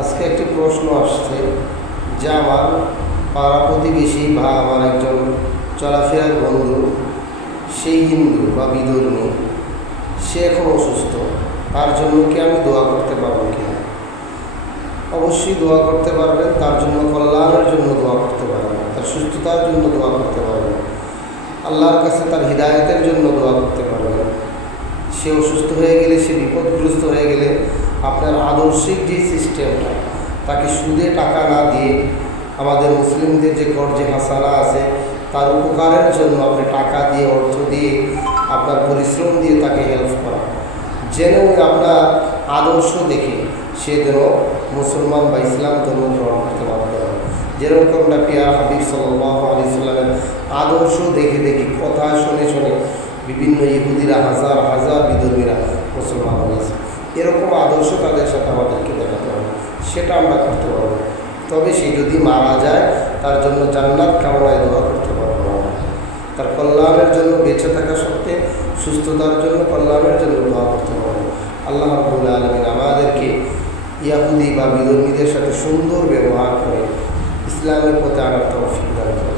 আজকে একটি প্রশ্ন আসছে যে আমার পাড়া প্রতিবেশী বা আমার একজন চলাফেরার বন্ধু, সেই হিন্দু বা বিধর্মী, সে এখন অসুস্থ। তার জন্য কি আমি দোয়া করতে পারবো কিনা? অবশ্যই দোয়া করতে পারবেন। তার জন্য কল্যাণের জন্য দোয়া করতে পারবেন, তার সুস্থতার জন্য দোয়া করতে পারবেন, আল্লাহর কাছে তার হিদায়তের জন্য দোয়া করতে পারবেন। সে অসুস্থ হয়ে গেলে, সে বিপদগ্রস্ত হয়ে গেলে আপনার আদর্শিক যে সিস্টেমটা, তাকে সুদে টাকা না দিয়ে আমাদের মুসলিমদের যে কর্জে হাসানা আছে তার উপকারের জন্য আপনি টাকা দিয়ে, অর্থ দিয়ে, আপনার পরিশ্রম দিয়ে তাকে হেল্প করা, যেন আপনার আদর্শ দেখে সে যেন মুসলমান বা ইসলাম ধর্ম গ্রহণ করতে বাধ্য হয়। যেরকমটা পিয়া হাবিব সাল্লাল্লাহু আলাইহি সাল্লামের আদর্শ দেখে দেখে, কথা শুনে শুনে বিভিন্ন ইহুদিরা, হাজার হাজার বিধর্মীরা মুসলমান হয়েছে। এরকম আদর্শ তাদের সাথে আমাদেরকে দেখাতে হবে, সেটা আমরা করতে পারবো। তবে সে যদি মারা যায়, তার জন্য জান্নাত কামনায় দোয়া করতে পারবো না। তার কল্যাণের জন্য, বেঁচে থাকা সত্ত্বে সুস্থতার জন্য, কল্যাণের জন্য দোয়া করতে পারবো। আল্লাহ রাব্বুল আলামিন আমাদেরকে ইহুদি বা বিধর্মীদের সাথে সুন্দর ব্যবহার করে ইসলামের পথে আনার তৌফিক দান করুন।